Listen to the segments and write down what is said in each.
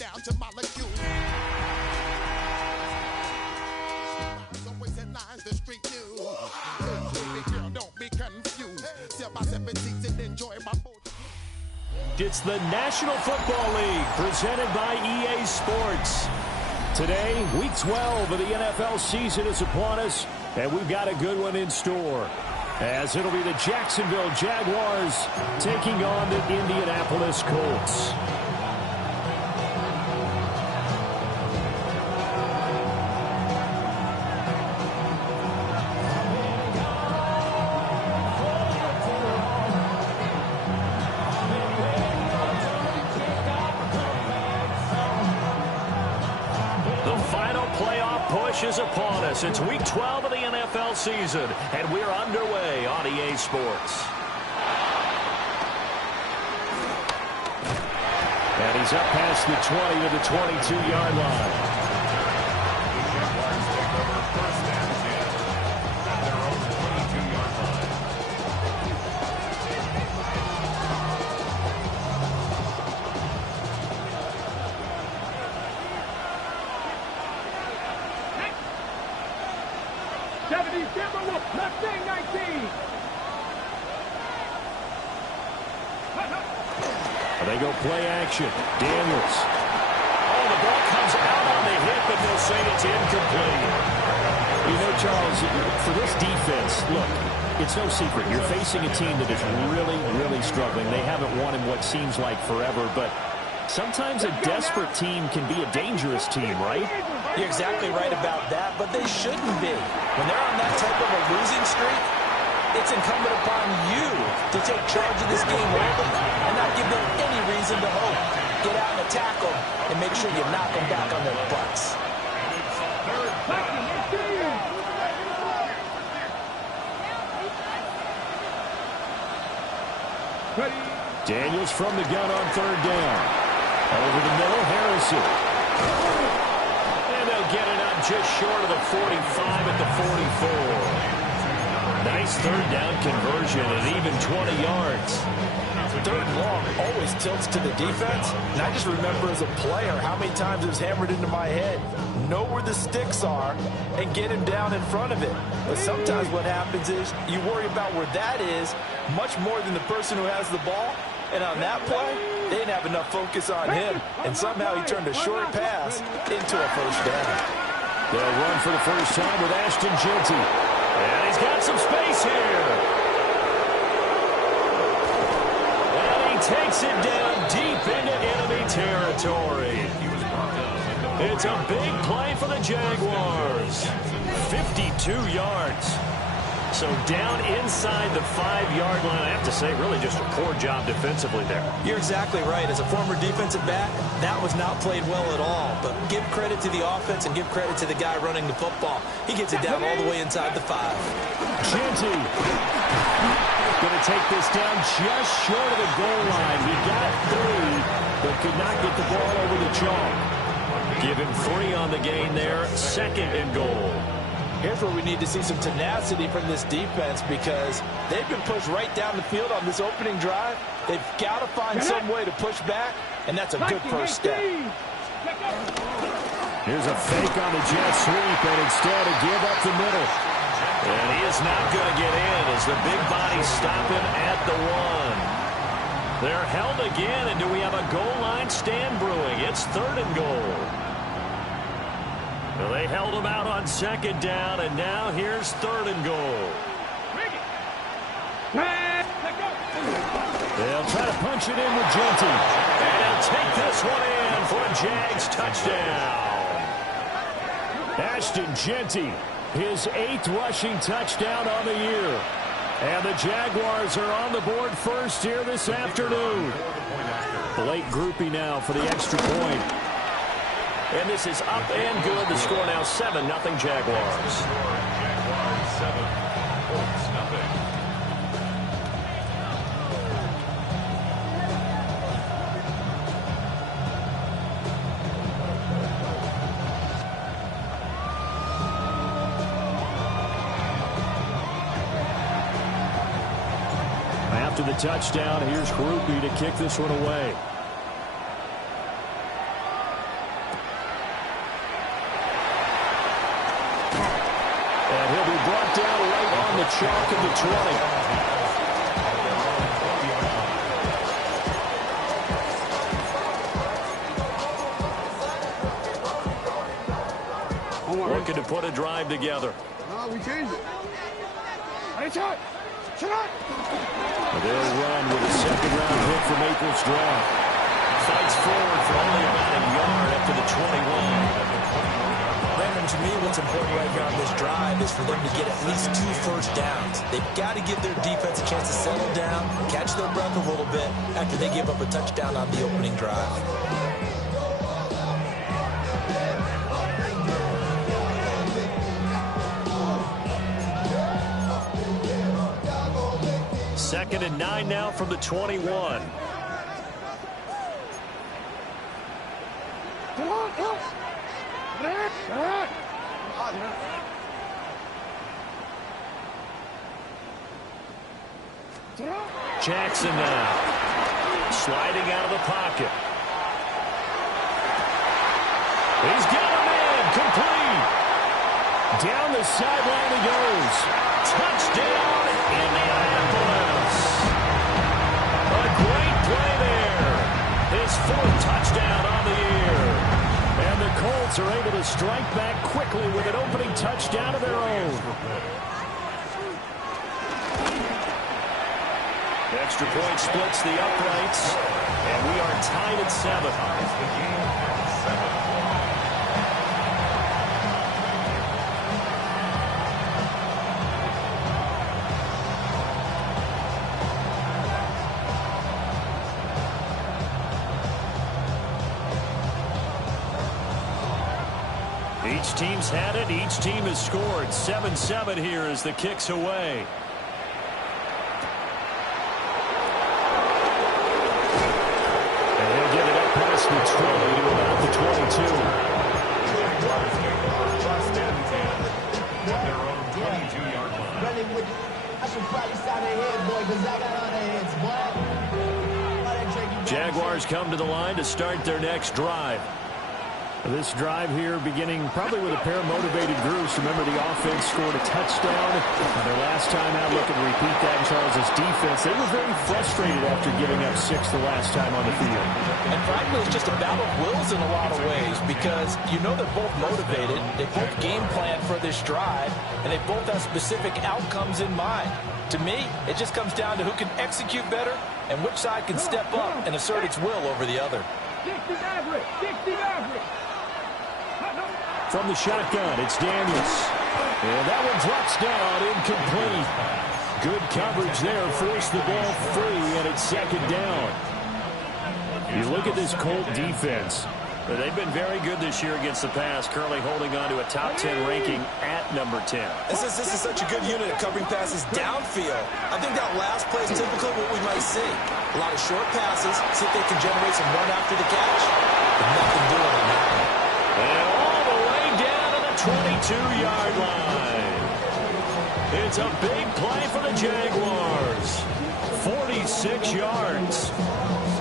down to molecules. Always in lines, the street news. Baby girl, don't be confused. Step by step and teach and enjoy my boat. It's the National Football League presented by EA Sports. Today, Week 12 of the NFL season is upon us, and we've got a good one in store, as it'll be the Jacksonville Jaguars taking on the Indianapolis Colts. Is upon us. It's Week 12 of the NFL season, and we're underway on EA Sports. And he's up past the 20 to the 22-yard line. They go play action. Daniels. Oh, the ball comes out on the hip, and they'll say it's incomplete. You know, Charles, for this defense, look, it's no secret. You're facing a team that is really, really struggling. They haven't won in what seems like forever, but sometimes a desperate team can be a dangerous team, right? You're exactly right about that, but they shouldn't be. When they're on that type of a losing streak, it's incumbent upon you to take charge of this game early and not give them any reason to hope. Get out and attack them and make sure you knock them back on their butts. Daniels from the gun on third down. Over the middle, Harrison. And they'll get it up just short of the 45 at the 44. Nice third down conversion and even 20 yards. Third and long always tilts to the defense. And I just remember as a player how many times it was hammered into my head. Know where the sticks are and get him down in front of it. But sometimes what happens is you worry about where that is much more than the person who has the ball. And on that play, they didn't have enough focus on him. And somehow he turned a short pass into a first down. They'll run for the first time with Ashton Jeanty. And he's got some space here. And he takes it down deep into enemy territory. It's a big play for the Jaguars. 52 yards. So down inside the 5-yard line. I have to say, really just a poor job defensively there. You're exactly right. As a former defensive back, that was not played well at all. But give credit to the offense and give credit to the guy running the football. He gets it down all the way inside the 5. Jeanty going to take this down just short of the goal line. He got 3, but could not get the ball over the chalk. Give him 3 on the gain there. 2nd and goal. Here's where we need to see some tenacity from this defense because they've been pushed right down the field on this opening drive. They've got to find some way to push back, and that's a good first step. Here's a fake on the jet sweep, and instead a give up the middle. And he is not going to get in as the big bodies stop him at the 1. They're held again, and do we have a goal line stand brewing? It's 3rd and goal. Well, they held him out on 2nd down, and now here's 3rd and goal. They'll try to punch it in with Jeanty. And he'll take this one in for a Jags touchdown. Ashton Jeanty, his 8th rushing touchdown on the year. And the Jaguars are on the board first here this afternoon. Blake Grupe now for the extra point. And this is up and good. The score now 7-0 Jaguars. Jaguars 7, Colts 0. After the touchdown, here's Grupe to kick this one away. brought down right on the chalk of the 20. Looking to put a drive together. No, we changed it. They'll run with a second-round pick from April's draft. Fights forward for only about a yard up to the 21. Brandon, to me, what's important right here on this drive is for them to get at least 2 first downs. They've got to give their defense a chance to settle down, catch their breath a little bit after they give up a touchdown on the opening drive. Second and 9 now from the 21. Jackson now sliding out of the pocket. He's got him in, complete. Down the sideline he goes. Touchdown, Indianapolis. A great play there. His 4th touchdown on the year. And the Colts are able to strike back quickly with an opening touchdown of their own. Extra point splits the uprights, and we are tied at 7. Each team's had it. Each team has scored. 7-7 here as the kick's away. And he'll get it up past the 20 to about the 22. First and 10 at their own 22-yard line. I should probably sign ahead, boy, because I got other heads, boy. Jaguars come to the line to start their next drive. This drive here beginning probably with a pair of motivated groups. Remember, the offense scored a touchdown. Their last time out, looking to repeat that in Charles's defense. They were very frustrated after giving up 6 the last time on the field. And frankly, it's just a battle of wills in a lot of ways because you know they're both motivated. They both game plan for this drive, and they both have specific outcomes in mind. To me, it just comes down to who can execute better and which side can step up and assert its will over the other. From the shotgun, it's Daniels. And that one drops down, incomplete. Good coverage there, forced the ball free, and it's second down. You look at this Colt defense. They've been very good this year against the pass, currently holding on to a top 10 ranking at number 10. This is such a good unit at covering passes downfield. I think that last play is typically what we might see. A lot of short passes, see if they can generate some run after the catch. But nothing doing on that one. And all the way down to the 22-yard line. It's a big play for the Jaguars. 46 yards.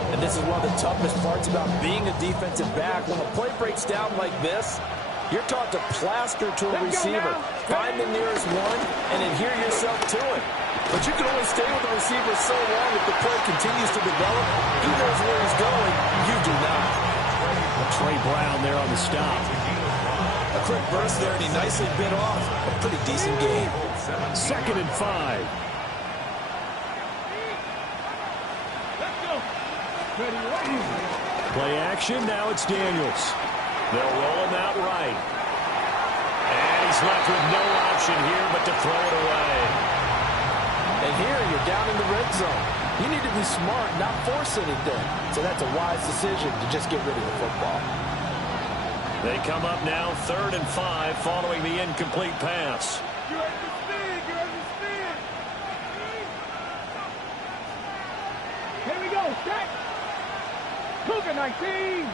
And this is one of the toughest parts about being a defensive back. When a play breaks down like this, you're taught to plaster to a receiver. Find the nearest one and adhere yourself to it. But you can only stay with the receiver so long if the play continues to develop. He knows where he's going. You do not. Trey Brown there on the stop. A quick burst there, and he nicely bit off a pretty decent game. 2nd and 5. Play action, now it's Daniels. They'll roll him out right. And he's left with no option here but to throw it away. And here you're down in the red zone. You need to be smart, not force anything. So that's a wise decision to just get rid of the football. They come up now 3rd and 5 following the incomplete pass. Here we go, set. Cougar 19.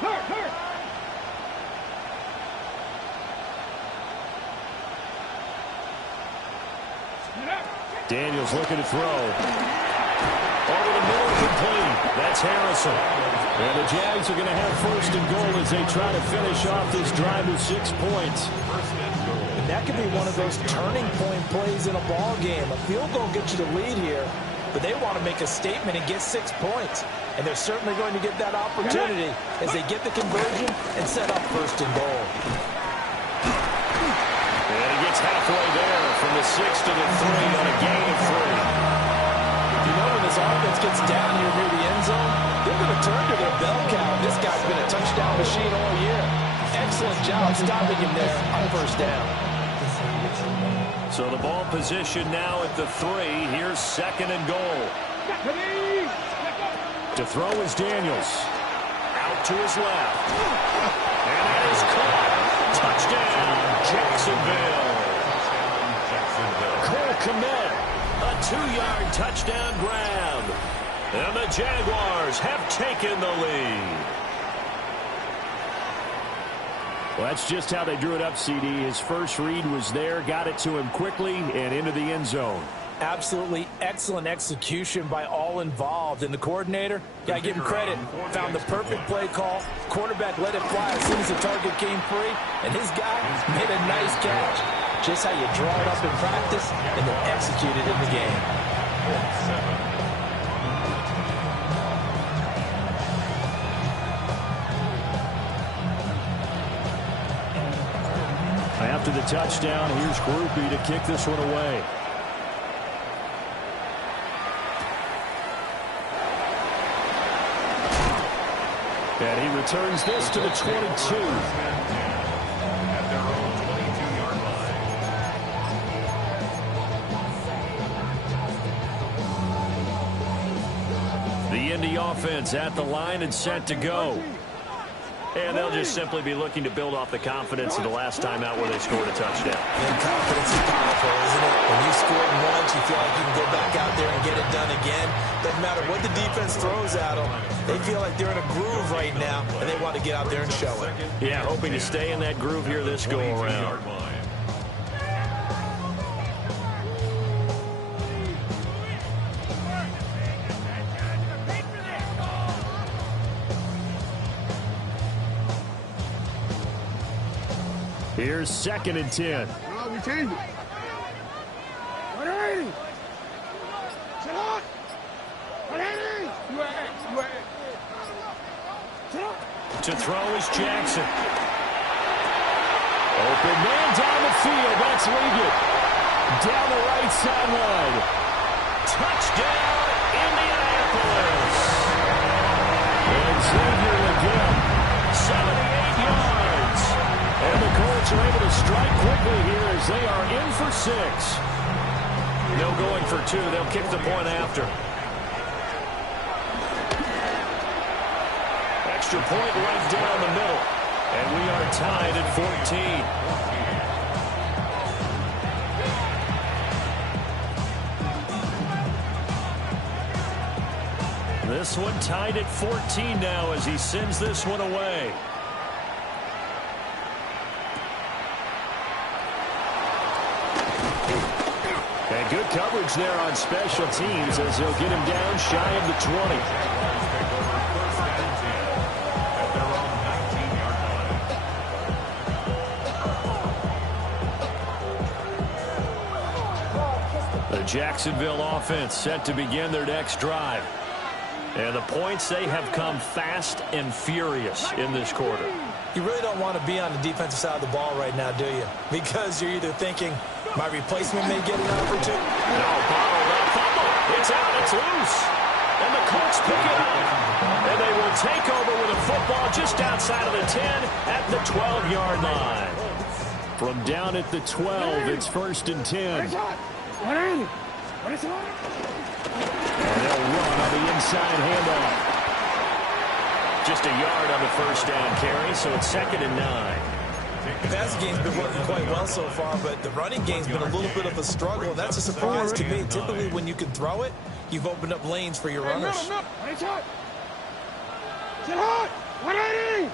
Hurt. Daniels looking to throw. Over the middle, complete. That's Harrison. And the Jags are going to have 1st and goal as they try to finish off this drive with 6 points. that could be one of those turning point plays in a ball game. A field goal gets you the lead here, but they want to make a statement and get 6 points. And they're certainly going to get that opportunity as they get the conversion and set up first and goal. And he gets halfway there from the 6 to the 3 on a gain of 3. You know, when this offense gets down here near the end zone, they're going to turn to their bell cow. This guy's been a touchdown machine all year. Excellent job stopping him there on first down. So the ball position now at the 3. Here's 2nd and goal. To throw is Daniels. Out to his left. And that is caught. Touchdown, Jacksonville. Cole Kmet, a 2-yard touchdown grab. And the Jaguars have taken the lead. Well, that's just how they drew it up, CD. His first read was there, got it to him quickly, and into the end zone. Absolutely excellent execution by all involved. And the coordinator, got to give him credit, found the perfect play call. Quarterback let it fly as soon as the target came free, and his guy made a nice catch. Just how you draw it up in practice and then execute it in the game. After the touchdown, here's Grupe to kick this one away. And he returns this to the 22. At their own 22-yard line. The Indy offense at the line and set to go. And they'll just simply be looking to build off the confidence of the last time out where they scored a touchdown. And confidence is powerful, isn't it? When you score once, you feel like you can go back out there and get it done again. Doesn't matter what the defense throws at them. They feel like they're in a groove right now, and they want to get out there and show it. Yeah, hoping to stay in that groove here this go-around. Here's 2nd and 10. No, we change it. 180. Sit up. 180. Sit up. To throw is Jackson. Open man down the field. That's Ligon. Down the right sideline. Touchdown, Indianapolis. And Xavier again. 78 yards. And the Colts are able to strike quickly here as they are in for 6. No going for 2. They'll kick the point after. Extra point right down the middle. And we are tied at 14. This one tied at 14 now as he sends this one away. And good coverage there on special teams as they'll get him down shy of the 20. The Jacksonville offense set to begin their next drive. And the points, they have come fast and furious in this quarter. You really don't want to be on the defensive side of the ball right now, do you? Because you're either thinking, my replacement may get an opportunity. No, bottled up fumble. It's out, it's loose. And the Colts pick it up. And they will take over with a football just outside of the 10 at the 12-yard line. From down at the 12, it's 1st and 10. 180. What is it? And they'll run on the inside handoff. Just a yard on the first down carry, so it's 2nd and 9. The passing game's been working quite well so far, but the running game's been a little bit of a struggle. That's a surprise to me. Typically, when you can throw it, you've opened up lanes for your runners. Sit hard. 180.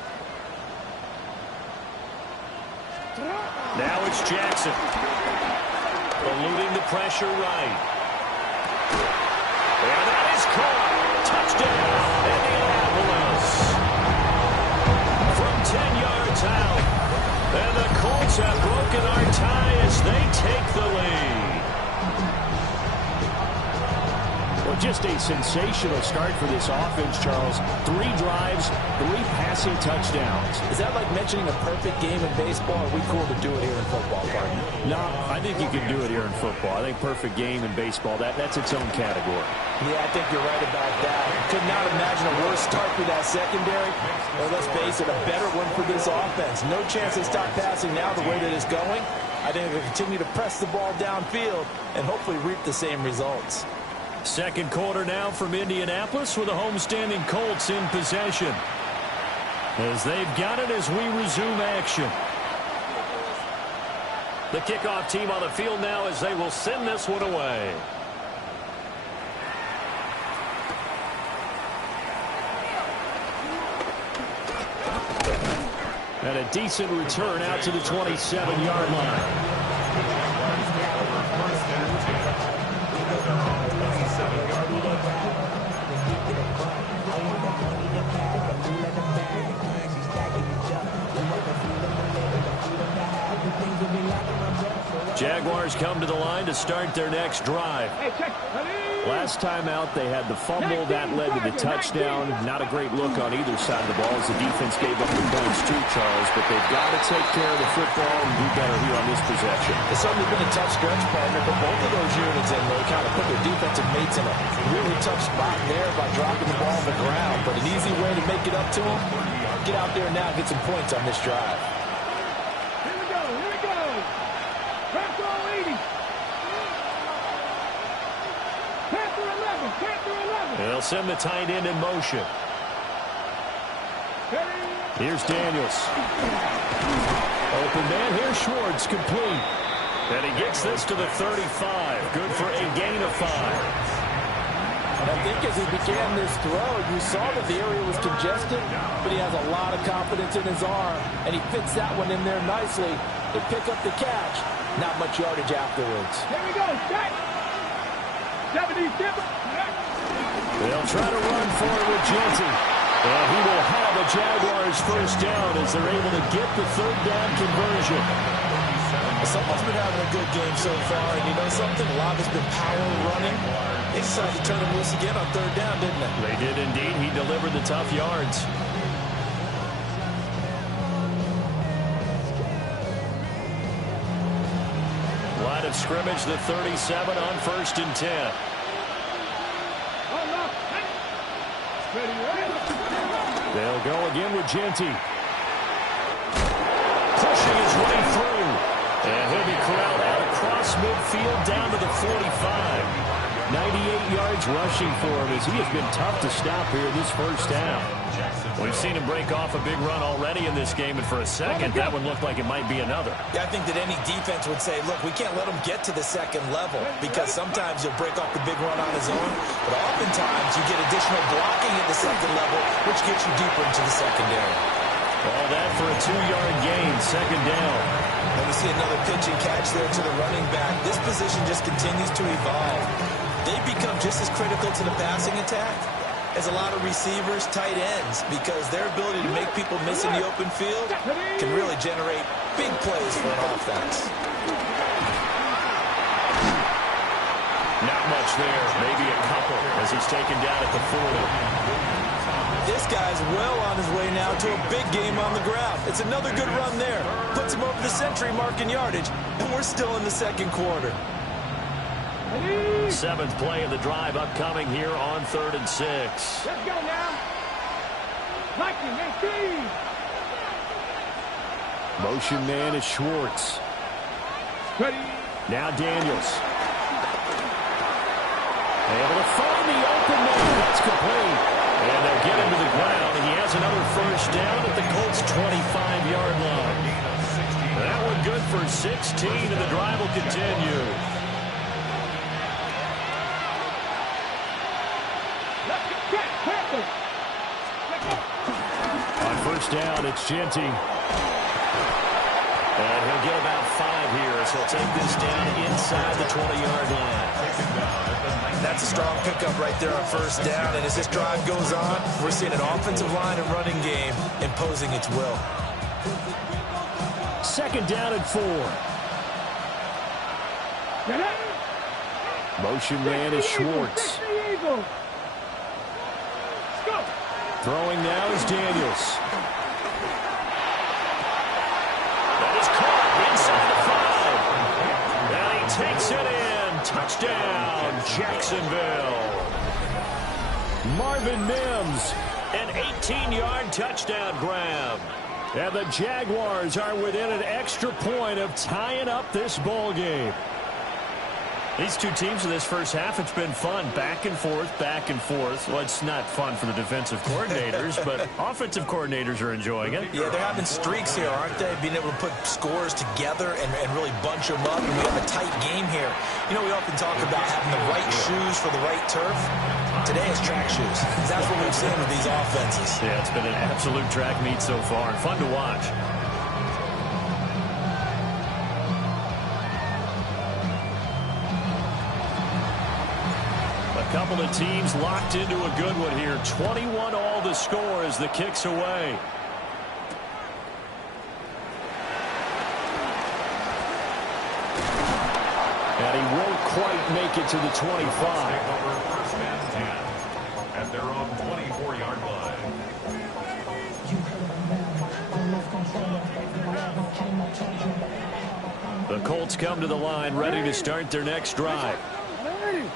Now it's Jackson. Eluding the pressure right. And that is caught. Touchdown, Indianapolis. From 10 yards out. And the Colts have broken our tie take the lead. Well, just a sensational start for this offense, Charles. 3 drives, 3 passing touchdowns. Is that like mentioning a perfect game in baseball? Or are we cool to do it here in football, partner? No, I think you can do it here in football. I think perfect game in baseball, that's its own category. Yeah, I think you're right about that. Could not imagine a worse start for that secondary. Or let's face it, a better one for this offense. No chance they stop passing now the way that it's going. I think they'll continue to press the ball downfield and hopefully reap the same results. Second quarter now from Indianapolis with the homestanding Colts in possession. As they've got it as we resume action. The kickoff team on the field now as they will send this one away. And a decent return out to the 27-yard line. Jaguars come to the line to start their next drive. Last time out, they had the fumble that led to the touchdown. Not a great look on either side of the ball as the defense gave up the points too, Charles. But they've got to take care of the football and do better here on this possession. It's certainly been a tough stretch, partner, but both of those units in there kind of put their defensive mates in a really tough spot there by dropping the ball on the ground. But an easy way to make it up to them, get out there now and get some points on this drive. They'll send the tight end in motion. Here's Daniels. Open man. Here's Schwartz, complete. And he gets this to the 35. Good for a gain of 5. And I think as he began this throw, you saw that the area was congested, but he has a lot of confidence in his arm, and he fits that one in there nicely. They pick up the catch. Not much yardage afterwards. Here we go. Set. 77. They'll try to run for it with Genty. And he will have a Jaguars first down as they're able to get the third down conversion. Someone's been having a good game so far, and you know something? A lot has been power running. They decided to turn him loose again on third down, didn't they? They did indeed. He delivered the tough yards. Line of scrimmage, the 37 on 1st and 10. They'll go again with Genty. Pushing his way through. And he'll be corralled out across midfield down to the 45. 98 yards rushing for him as he has been tough to stop here this first down. We've seen him break off a big run already in this game, and for a second, that one looked like it might be another. Yeah, I think that any defense would say, look, we can't let him get to the second level because sometimes he'll break off the big run on his own, but oftentimes you get additional blocking at the second level, which gets you deeper into the secondary. All that for a 2-yard gain, second down. And we see another pitch and catch there to the running back. This position just continues to evolve. They become just as critical to the passing attack as a lot of receivers, tight ends, because their ability to make people miss in the open field can really generate big plays for an offense. Not much there, maybe a couple as he's taken down at the 40. This guy's well on his way now to a big game on the ground. It's another good run there. Puts him over the century mark in yardage, and we're still in the second quarter. 7th play of the drive upcoming here on 3rd and 6. Let's go now. Lightning, let's Motion man is Schwartz. Ready. Now Daniels. Able to find the open man. That's complete. And they'll get him to the ground, and he has another first down at the Colts' 25-yard line. That one good for 16, and the drive will continue. On first down, it's Genty. And he'll get about 5 here as he'll take this down inside the 20-yard line. That's a strong pickup right there on first down. And as this drive goes on, we're seeing an offensive line and running game imposing its will. Second down and 4. Motion man is Schwartz. Throwing now is Daniels. That is caught inside the 5. And he takes it in. Touchdown, Jacksonville. Marvin Mims, an 18-yard touchdown grab. And the Jaguars are within an extra point of tying up this ball game. These two teams in this first half, it's been fun. Back and forth, back and forth. Well, it's not fun for the defensive coordinators, but offensive coordinators are enjoying it. Yeah, they're having streaks here, aren't they? Being able to put scores together and really bunch them up. And we have a tight game here. You know, we often talk about having the right shoes for the right turf. Today it's track shoes. That's what we've seen with these offenses. Yeah, it's been an absolute track meet so far and fun to watch. A couple of teams locked into a good one here. 21 all the score as the kick's away. And he won't quite make it to the 25. First and 10 at their own 24-yard line. The Colts come to the line ready to start their next drive.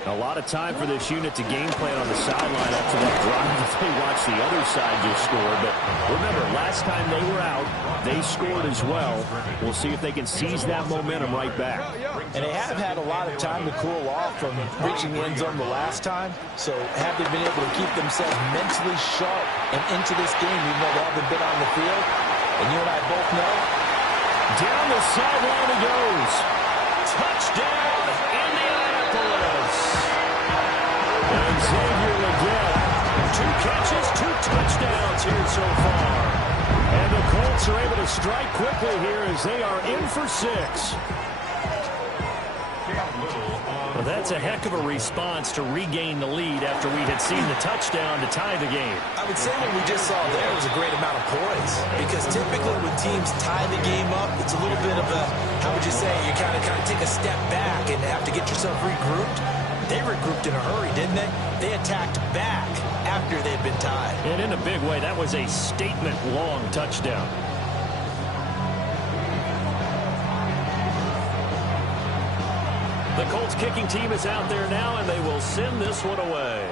A lot of time for this unit to game plan on the sideline after that drive as they watch the other side just score. But remember, last time they were out, they scored as well. We'll see if they can seize that momentum right back. And they have had a lot of time to cool off from reaching the end zone the last time. So have they been able to keep themselves mentally sharp and into this game, even though they haven't been on the field? And you and I both know. Down the sideline he goes. Touchdown, Indianapolis. And Xavier Legette, 2 catches, 2 touchdowns here so far. And the Colts are able to strike quickly here as they are in for 6. Well, that's a heck of a response to regain the lead after we had seen the touchdown to tie the game. I would say what we just saw there was a great amount of poise. Because typically when teams tie the game up, it's a little bit of a, how would you say, you kind of take a step back and have to get yourself regrouped. They regrouped in a hurry, didn't they? They attacked back after they'd been tied. And in a big way, that was a statement-long touchdown. The Colts kicking team is out there now, and they will send this one away.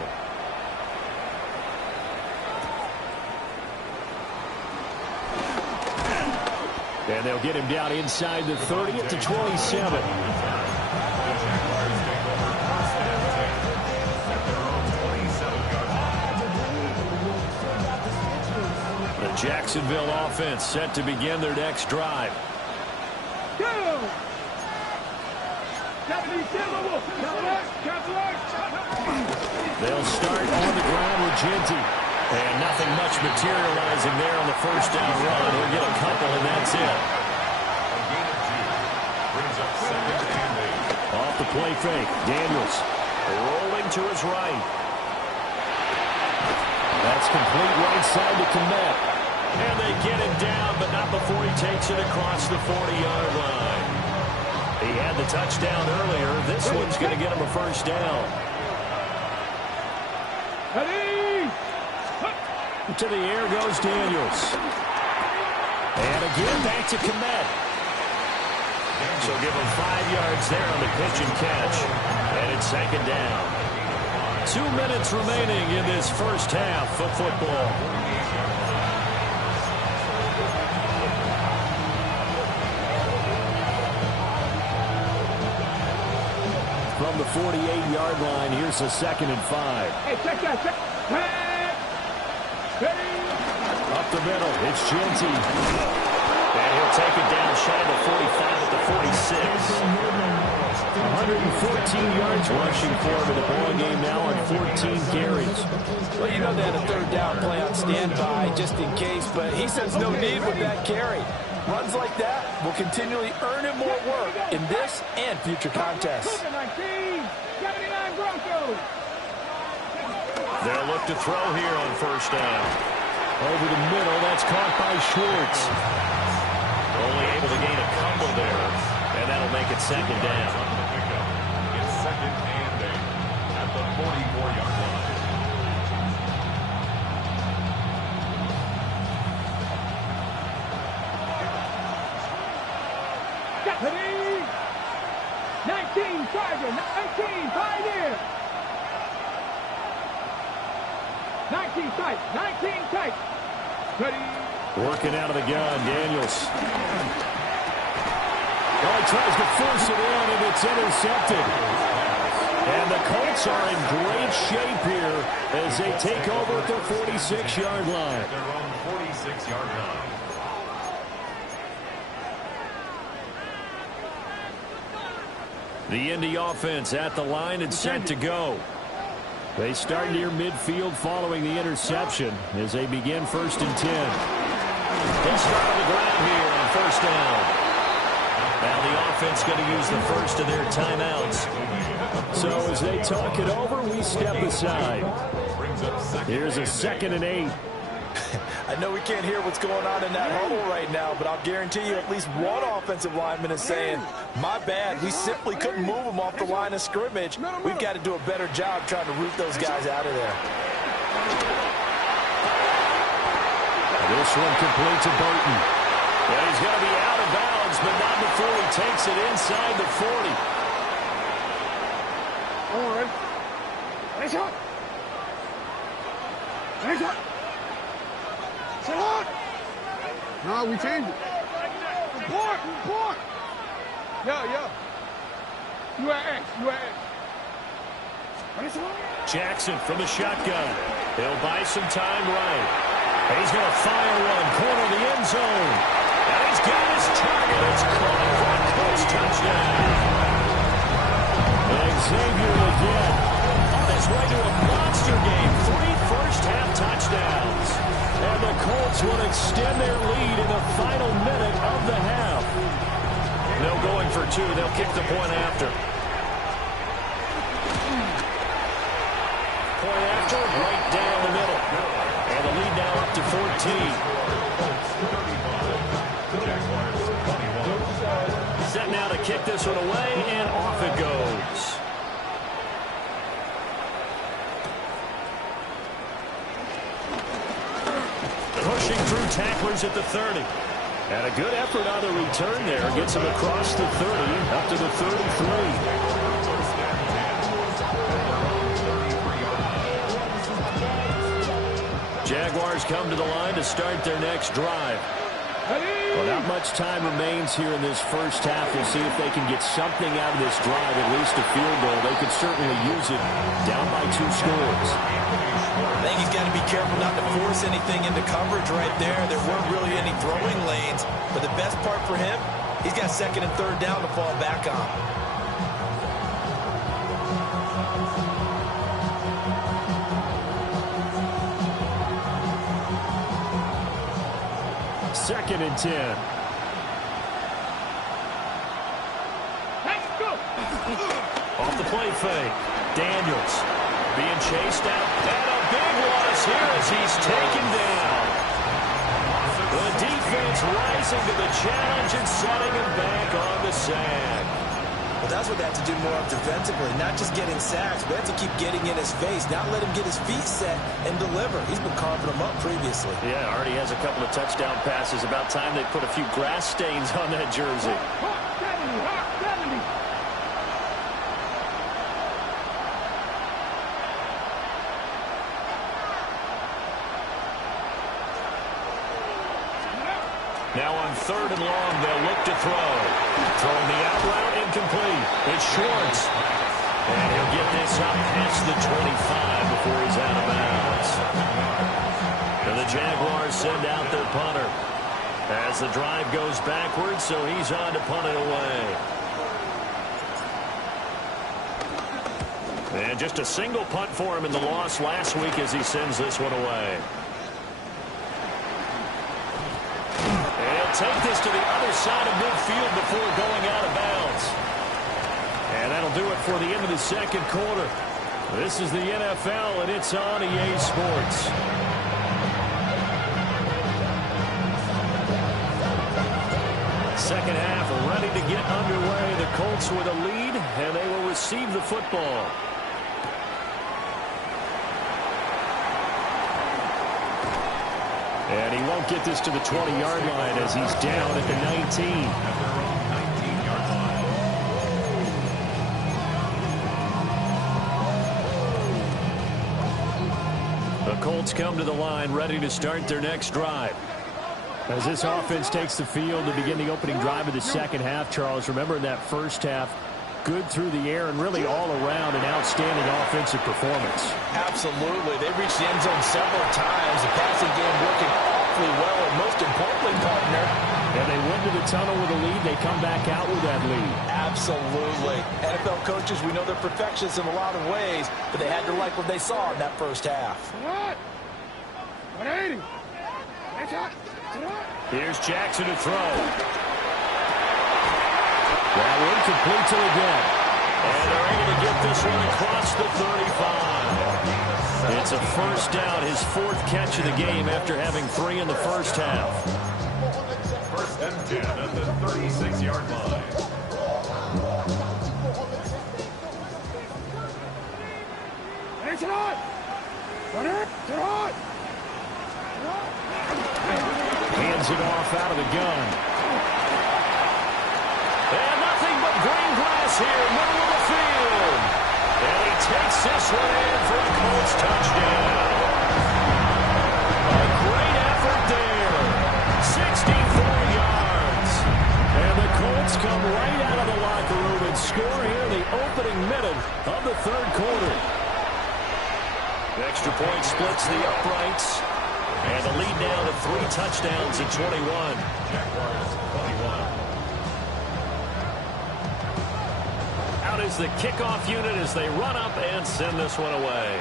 And they'll get him down inside the 30 at the 27. The Jacksonville offense set to begin their next drive. Go! They'll start on the ground with Genty. And nothing much materializing there on the first down run. He'll get a couple, and that's it. Off the play fake. Daniels rolling to his right. That's complete right side to Kmet. And they get him down, but not before he takes it across the 40-yard line. He had the touchdown earlier. This one's going to get him a first down. To the air goes Daniels. And again back to Kmet. So give him 5 yards there on the pitch and catch. And it's second down. 2 minutes remaining in this first half of football. From the 48-yard line, here's a 2nd and 5. Hey, check that. Up the middle, it's Genty. And he'll take it down shy of the 45 at the 46. 114 yards rushing for him in the ball game now on 14 carries. Well, you know they had a 3rd down play on standby just in case, but he says no need with that carry. Runs like that will continually earn him more work in this and future contests. They'll look to throw here on first down. Over the middle, that's caught by Schwartz. Only able to gain a couple there, and that'll make it second down. Second and 8 at the 44-yard line. Ready? 19 Tiger, 19 Pioneer. 19 tight, 19 tight. Ready? Working out of the gun, Daniels. Oh, he tries to force it in, and it's intercepted. And the Colts are in great shape here as they take over at their 46-yard line. At their own 46-yard line. The Indy offense at the line and set to go. They start near midfield following the interception as they begin 1st and 10. They start on the ground here on 1st down. Now the offense going to use the first of their timeouts. So as they talk it over, we step aside. Here's a 2nd and 8. I know we can't hear what's going on in that huddle right now, but I'll guarantee you at least one offensive lineman is saying, my bad, we simply couldn't move them off the line of scrimmage. We've got to do a better job trying to root those guys out of there. This one complete to Burton. Well, he's going to be out of bounds, but not before he takes it inside the 40. All right. Nice shot. Nice shot. No, we changed it. Report. Yeah. You are X. Jackson from the shotgun. He'll buy some time right. He's going to fire one. Corner of the end zone. And he's got his target. It's caught for a Colts touchdown. And Xavier again on his way to a monster game. 3 first-half touchdowns. And the Colts will extend their lead in the final minute of the half. No going for 2. They'll kick the point after. Point after, right down the middle. And the lead now up to 14. Set now to kick this one away, and off it goes. Pushing through tacklers at the 30. And a good effort on the return there. Gets him across the 30, up to the 33. Jaguars come to the line to start their next drive. Well, not much time remains here in this first half. We'll see if they can get something out of this drive, at least a field goal. They could certainly use it down by 2 scores. I think he's got to be careful not to force anything into coverage right there. There weren't really any throwing lanes. But the best part for him, he's got 2nd and 3rd down to fall back on. Second and 10. Let's go. Off the play fake. Daniels being chased out. And a big loss here as he's taken down. The defense rising to the challenge and setting him back on the sack. Well, that's what they have to do more of defensively, not just getting sacks, but have to keep getting in his face, not let him get his feet set and deliver. He's been carving them up previously. Yeah, already has a couple of touchdown passes. About time they put a few grass stains on that jersey. Hawk 70. Now on 3rd and long, they'll look to throw. Throwing the out route, incomplete. It's Schwartz. And he'll get this up past the 25 before he's out of bounds. And the Jaguars send out their punter as the drive goes backwards, so he's on to punt it away. And just a single punt for him in the loss last week as he sends this one away. Take this to the other side of midfield before going out of bounds. And that'll do it for the end of the second quarter. This is the NFL, and it's on EA Sports. Second half ready to get underway. The Colts with a lead, and they will receive the football. And he won't get this to the 20-yard line as he's down at the 19. The Colts come to the line ready to start their next drive. As this offense takes the field to begin the opening drive of the second half, Charles, remember in that first half, good through the air and really all around an outstanding offensive performance. Absolutely. They reached the end zone several times. The passing game working awfully well, and most importantly, partner. And they went to the tunnel with a lead. They come back out with that lead. Absolutely. NFL coaches, we know they're perfectionists in a lot of ways, but they had to like what they saw in that first half. What? 180. That's hot. Here's Jackson to throw. That one complete to again. And they're able to get this one across the 35. It's a first down, his fourth catch of the game after having 3 in the first half. First and 10 at the 36-yard line. It's hot. Hands it off out of the gun. And nothing but green grass here, middle of the field. And he takes this one in for a Colts touchdown. A great effort there. 64 yards. And the Colts come right out of the locker room and score here in the opening minute of the third quarter. The extra point splits the uprights. And the lead now to 3 touchdowns in 21. Jaguars 21. Out is the kickoff unit as they run up and send this one away.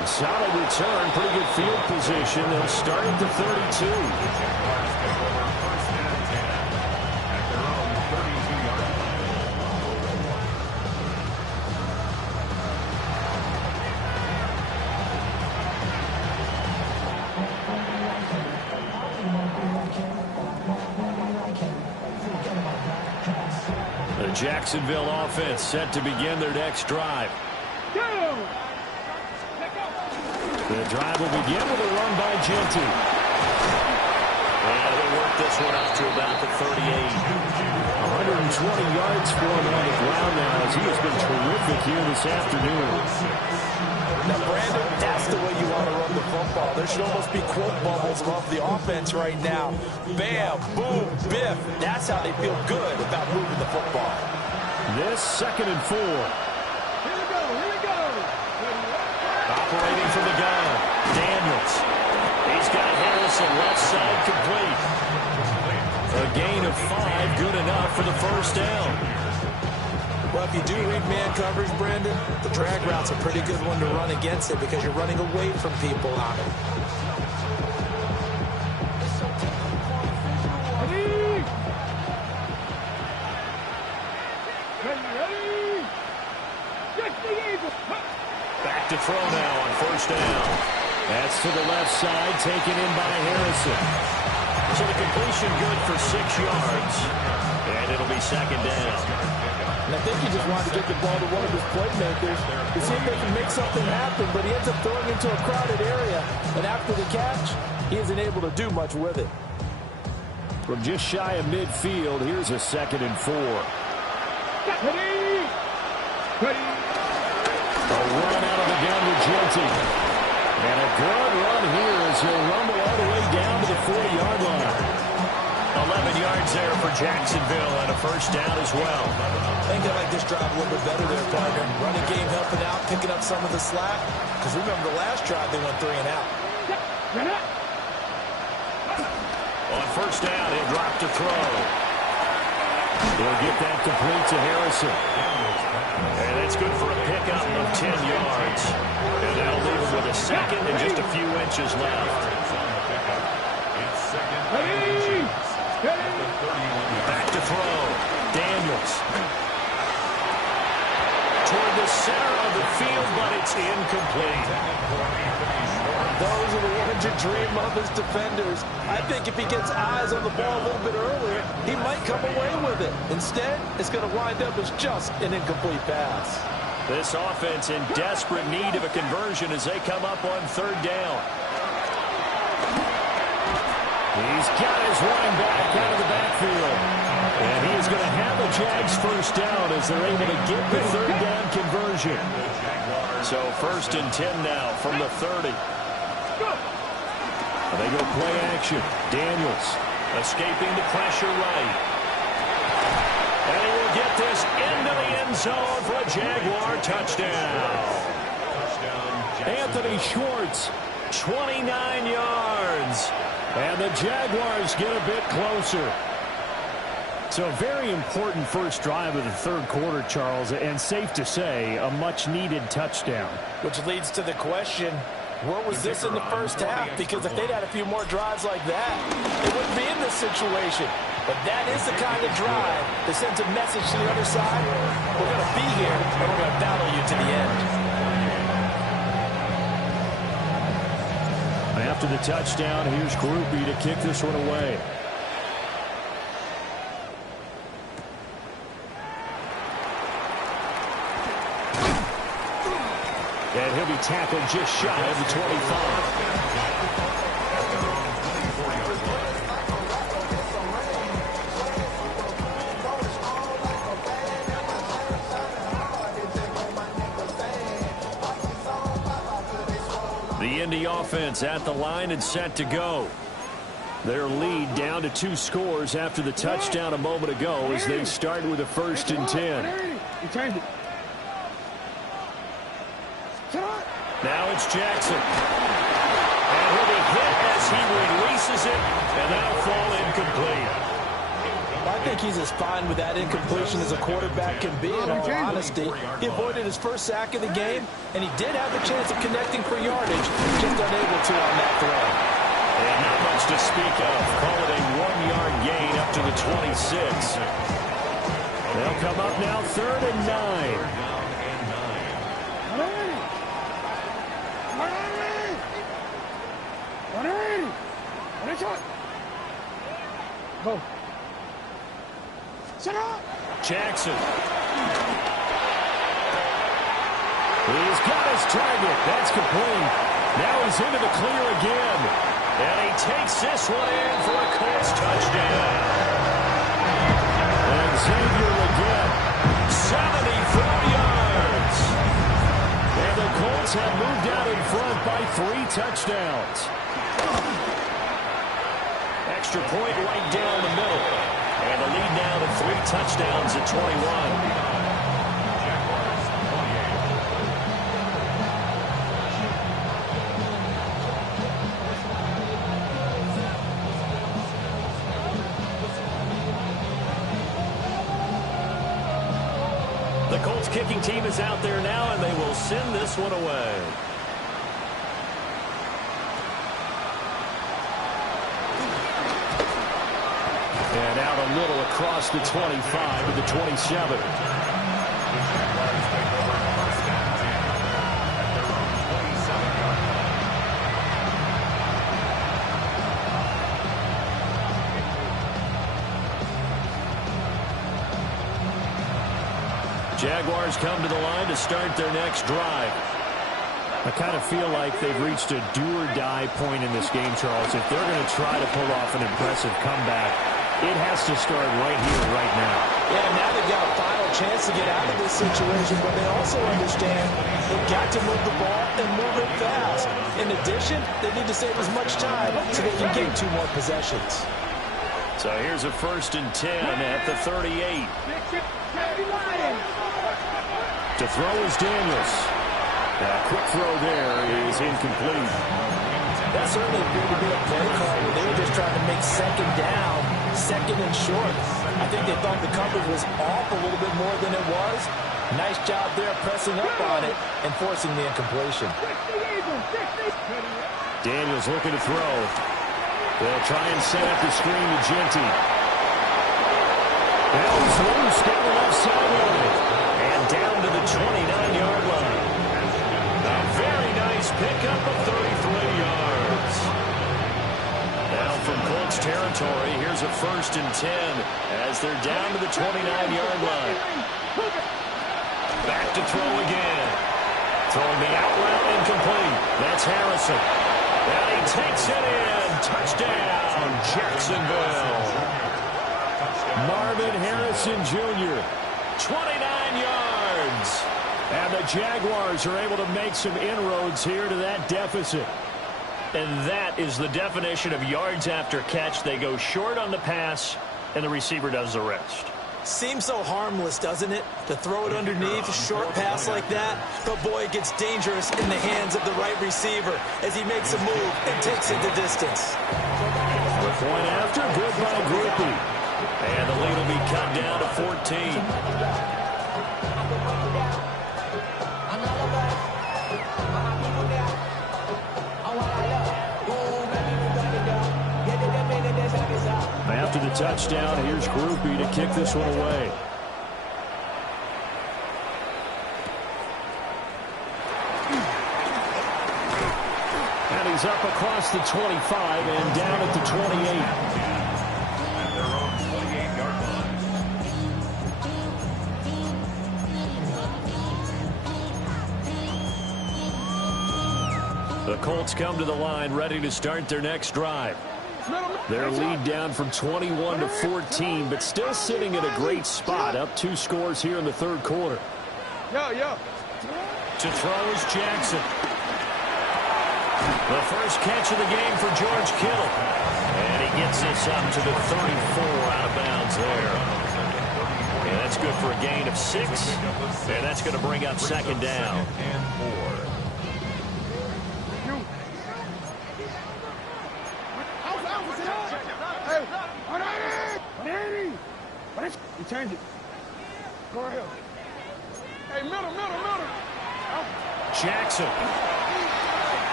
A solid return, pretty good field position. They'll start at the 32. Jaguars take over first and 10 at their own 32-yard line. The Jacksonville offense set to begin their next drive. The drive will begin with a run by Genty. And they work this one out to about the 38. 120 yards for him on the ground now as he has been terrific here this afternoon. Now, Brandon, that's the way you want to run the football. There should almost be quote bubbles off the offense right now. Bam, boom, biff. That's how they feel good about moving the football. This 2nd and 4. Here we go. Operating from the gun, Daniels. He's got Harrison left side complete. A gain of 5, good enough for the first down. Well, if you do read man coverage, Brandon, the drag route's a pretty good one to run against it because you're running away from people on it. Back to throw now on first down. That's to the left side, taken in by Harrison. So the completion good for 6 yards. And it'll be second down. And I think he just wanted to get the ball to one of his playmakers to see if they can make something happen, but he ends up throwing into a crowded area. And after the catch, he isn't able to do much with it. From just shy of midfield, here's a 2nd and 4. A run out of the gun with Genty. And a good run here as he'll rumble all the way down to the 40-yard line. 11 yards there for Jacksonville and a first down as well. I think I like this drive a little bit better there, partner. Running game helping out, picking up some of the slack. Because remember the last drive, they went 3 and out. On first down, he'll drop to throw. He'll get that complete to Harrison. And that's good for a pickup of 10 yards. And that'll leave him with a second and just a few inches left. Back to throw. Daniels. Toward the center of the field, but it's incomplete. Those are the ones you dream of as defenders. I think if he gets eyes on the ball a little bit earlier, he might come away with it. Instead, it's going to wind up as just an incomplete pass. This offense in desperate need of a conversion as they come up on third down. He's got his running back out of the backfield. And he is going to have the Jags first down as they're able to get the third down conversion. So 1st and 10 now from the 30. They go play action. Daniels escaping the pressure right. And he will get this into the end zone for a Jaguar touchdown. Anthony Schwartz, 29 yards. And the Jaguars get a bit closer. So a very important first drive of the third quarter, Charles, and safe to say, a much-needed touchdown. Which leads to the question, where was this in the first half? Because if they'd had a few more drives like that, they wouldn't be in this situation. But that is the kind of drive that sends a message to the other side. We're going to be here, and we're going to battle you to the end. After the touchdown, here's Grupe to kick this one away. And he'll be tackled just shy of the 25. The Indy offense at the line and set to go. Their lead down to 2 scores after the touchdown a moment ago as they start with a 1st and 10. Now it's Jackson. And he'll be hit as he releases it, and that'll fall incomplete. I think he's as fine with that incompletion as a quarterback can be, in all honesty. He avoided his first sack of the game, and he did have the chance of connecting for yardage, just unable to on that throw. And not much to speak of. Call it a 1-yard gain up to the 26. They'll come up now 3rd and 9. Go. Set up. Jackson. He's got his target. That's complete. Now he's into the clear again. And he takes this one in for a Colts touchdown. And Xavier again. 74 yards. And the Colts have moved out in front by 3 touchdowns. Extra point right down the middle. And the lead now to 3 touchdowns at 21. The Colts kicking team is out there now, and they will send this one away. And out a little across the 25 to the 27. Jaguars come to the line to start their next drive. I kind of feel like they've reached a do-or-die point in this game, Charles. If they're going to try to pull off an impressive comeback, it has to start right here, right now. Yeah, now they've got a final chance to get out of this situation, but they also understand they've got to move the ball and move it fast. In addition, they need to save as much time so they can gain 2 more possessions. So here's a 1st and 10 at the 38. To throw is Daniels. A quick throw there is incomplete. That certainly appeared to be a play call where they were just trying to make 2nd down, 2nd and short. I think they thought the coverage was off a little bit more than it was. Nice job there pressing up on it and forcing the incompletion. Daniels looking to throw. They'll try and set up the screen to Genty. Now he's loose down the left sideline. And down to the 29-yard line. A very nice pickup of 33 yards. territory. Here's a 1st and 10 as they're down to the 29-yard line. Back to throw again. Throwing the out route incomplete. That's Harrison. And he takes it in. Touchdown, Jacksonville. Marvin Harrison Jr., 29 yards. And the Jaguars are able to make some inroads here to that deficit. And that is the definition of yards after catch. They go short on the pass, and the receiver does the rest. Seems so harmless, doesn't it? To throw it underneath, a short pass like that. But boy, it gets dangerous in the hands of the right receiver as he makes a move and takes it the distance. The point after, good by Grupe. And the lead will be cut down to 14. After the touchdown, here's Grupe to kick this one away. And he's up across the 25 and down at the 28. At their own 28-yard line. The Colts come to the line ready to start their next drive. Their lead down from 21 to 14, but still sitting at a great spot, up 2 scores here in the 3rd quarter. To throw is Jackson. The first catch of the game for George Kittle. And he gets this up to the 34 out of bounds there. And that's good for a gain of 6. And that's going to bring up 2nd down. You change it. Go ahead. Hey, middle. Jackson.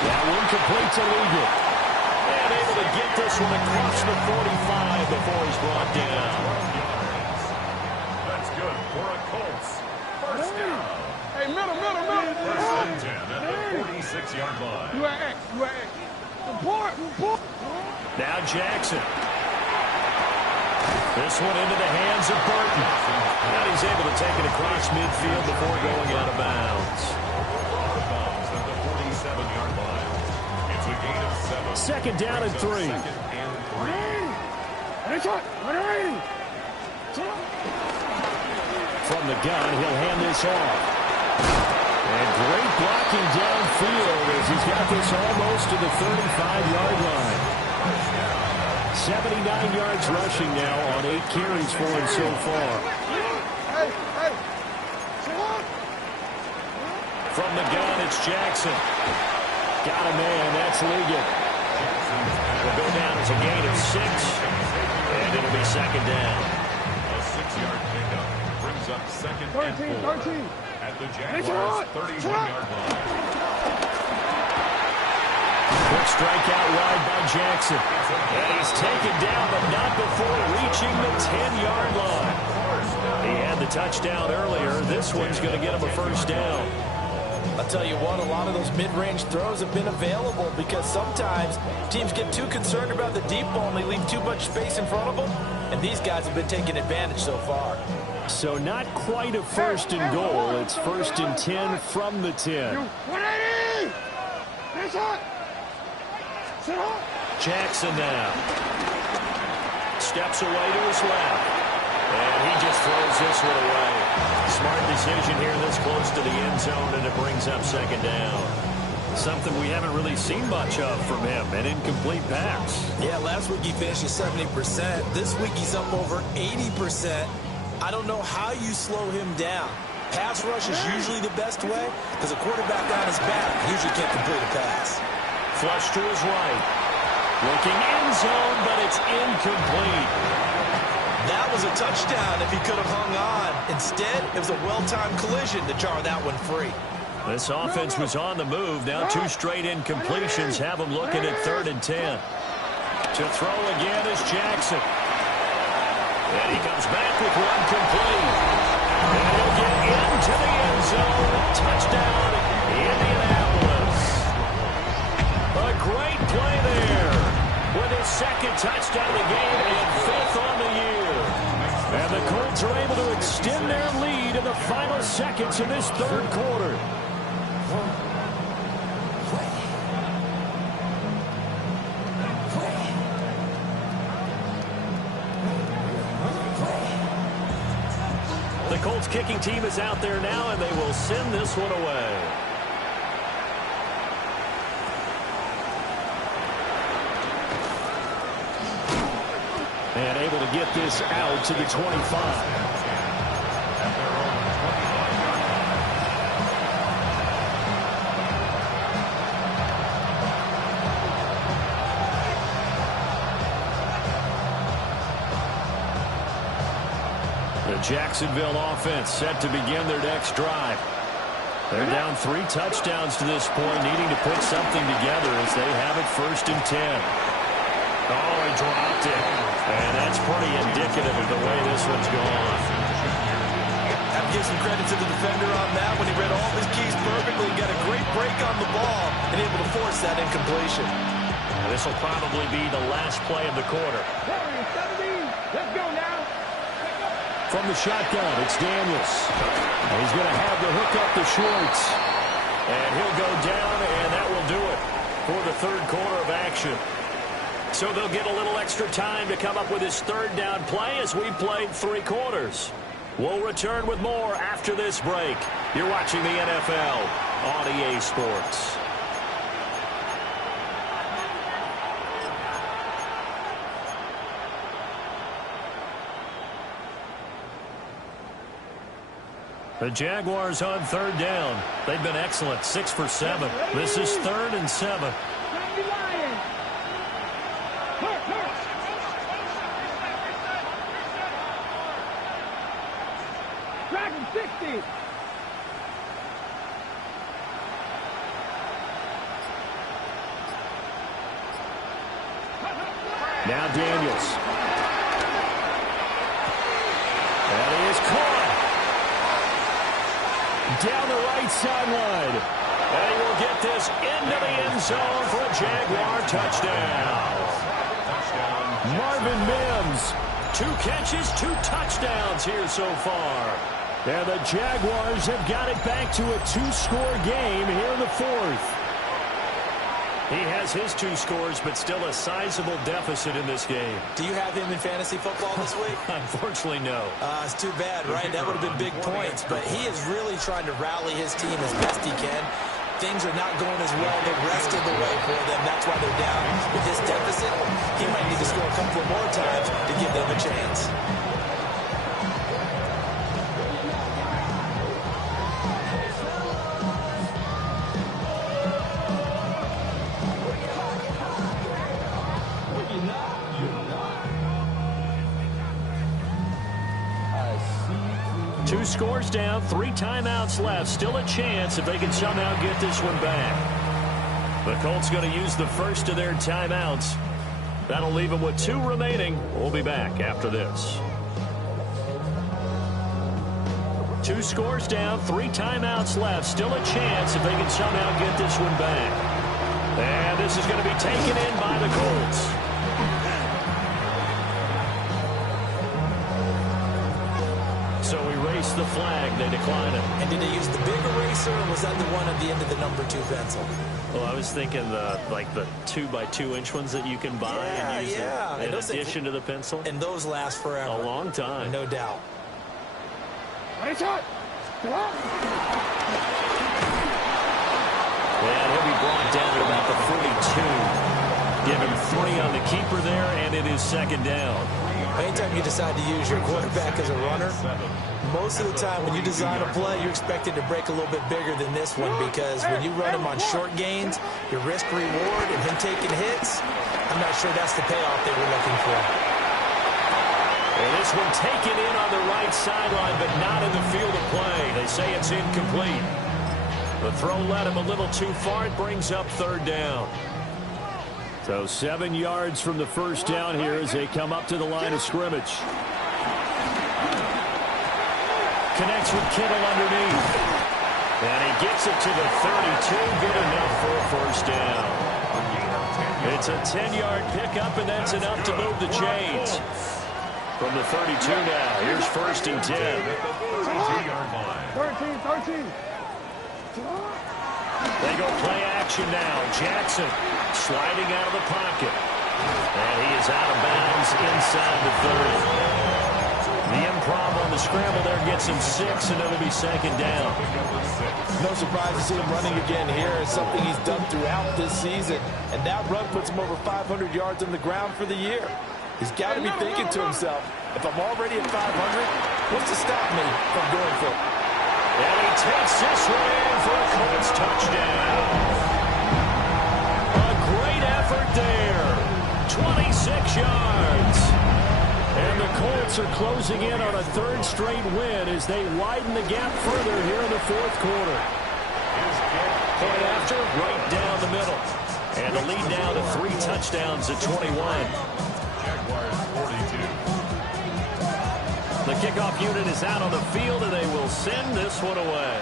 That one complete to Ligon. And able to get this one across the 45 before he's brought down. That's good for a Colts. First down. Hey, middle. First and 10 at the 46-yard line. You at X. Report. Now Jackson. This one into the hands of Burton. And he's able to take it across midfield before going out of bounds. Out of bounds at the 47-yard line. It's a gain of 7. 2nd down and 3. 2nd and 3. From the gun, he'll hand this off. And great blocking downfield as he's got this almost to the 35-yard line. 79 yards rushing now on 8 carries for him so far. From the gun, it's Jackson. Got a man, that's Ligon. Will go down as a gain of 6, and it'll be 2nd down. A 6-yard pickup brings up 2nd and 4 at the Jaguars' 31-yard line. Quick strike out wide by Jackson. And he's taken down, but not before reaching the 10-yard line. He had the touchdown earlier. This one's going to get him a 1st down. I'll tell you what, a lot of those mid-range throws have been available because sometimes teams get too concerned about the deep ball and they leave too much space in front of them. And these guys have been taking advantage so far. So not quite a 1st and goal. It's 1st and 10 from the 10. Jackson now. Steps away to his left. And he just throws this one away. Smart decision here this close to the end zone, and it brings up 2nd down. Something we haven't really seen much of from him, an incomplete pass. Yeah, last week he finished at 70%. This week he's up over 80%. I don't know how you slow him down. Pass rush is usually the best way because a quarterback on his back usually can't complete a pass. Flush to his right. Looking end zone, but it's incomplete. That was a touchdown if he could have hung on. Instead, it was a well-timed collision to jar that one free. This offense was on the move. Now 2 straight incompletions have them looking at 3rd and 10. To throw again is Jackson. And he comes back with one complete. And he'll get into the end zone. Touchdown, Indianapolis. A great play there with his 2nd touchdown minutes in this third quarter. The Colts kicking team is out there now, and they will send this one away. And able to get this out to the 25. The Jacksonville offense set to begin their next drive. They're down 3 touchdowns to this point, needing to put something together as they have it 1st and 10. Oh, he dropped it. And that's pretty indicative of the way this one's gone. I have to give some credit to the defender on that when he read all of his keys perfectly. Got a great break on the ball and able to force that incompletion. This will probably be the last play of the quarter. Let's go now. From the shotgun, it's Daniels. And he's going to have to hook up the shorts. And he'll go down, and that will do it for the third quarter of action. So they'll get a little extra time to come up with his third down play as we played 3 quarters. We'll return with more after this break. You're watching the NFL on EA Sports. The Jaguars on 3rd down. They've been excellent, 6 for 7. This is 3rd and 7. Dragon 60. Now Daniels. And he is caught. Down the right sideline. And he will get this into the end zone for a Jaguar touchdown. Marvin Mims, 2 catches, 2 touchdowns here so far. And the Jaguars have got it back to a 2-score game here in the 4th. He has his 2 scores, but still a sizable deficit in this game. Do you have him in fantasy football this week? Unfortunately, no. It's too bad, right? That would have been big points. But he is really trying to rally his team as best he can. Things are not going as well the rest of the way for them. That's why they're down with this deficit. He might need to score a couple of more times to give them a chance. Two scores down, 3 timeouts left. Still a chance if they can somehow get this one back. The Colts going to use the first of their timeouts. That'll leave them with 2 remaining. We'll be back after this. 2 scores down, 3 timeouts left. Still a chance if they can somehow get this one back. And this is going to be taken in by the Colts. So erase the flag. They decline it. And did they use the big eraser, or was that the one at the end of the number 2 pencil? Well, I was thinking the 2x2-inch ones that you can buy and use in addition to the pencil. And those last forever. A long time. No doubt. Nice shot. And he'll be brought down to about the 42. Give him 3 on the keeper there, and it is 2nd down. Anytime you decide to use your quarterback as a runner, most of the time when you design a play, you're expected to break a little bit bigger than this one, because when you run him on short gains, your risk-reward and him taking hits, I'm not sure that's the payoff they were looking for. And this one taken in on the right sideline, but not in the field of play. They say it's incomplete. The throw led him a little too far. It brings up 3rd down. So 7 yards from the first down here as they come up to the line of scrimmage. Connects with Kittle underneath. And he gets it to the 32. Good enough for a first down. It's a 10-yard pickup, and that's enough to move the chains. From the 32 now, here's 1st and 10. 13. 13. They go play action now. Jackson sliding out of the pocket. And he is out of bounds inside the 30. The improv on the scramble there gets him 6, and it'll be second down. No surprise to see him running again here. It's something he's done throughout this season. And that run puts him over 500 yards on the ground for the year. He's got to be thinking to himself, if I'm already at 500, what's to stop me from going for it? And he takes this one in for a Colts touchdown. A great effort there. 26 yards. And the Colts are closing in on a third straight win as they widen the gap further here in the fourth quarter. Point after, right down the middle. And the lead now to 3 touchdowns at 21. Jaguars 42. The kickoff unit is out on the field, and they will send this one away.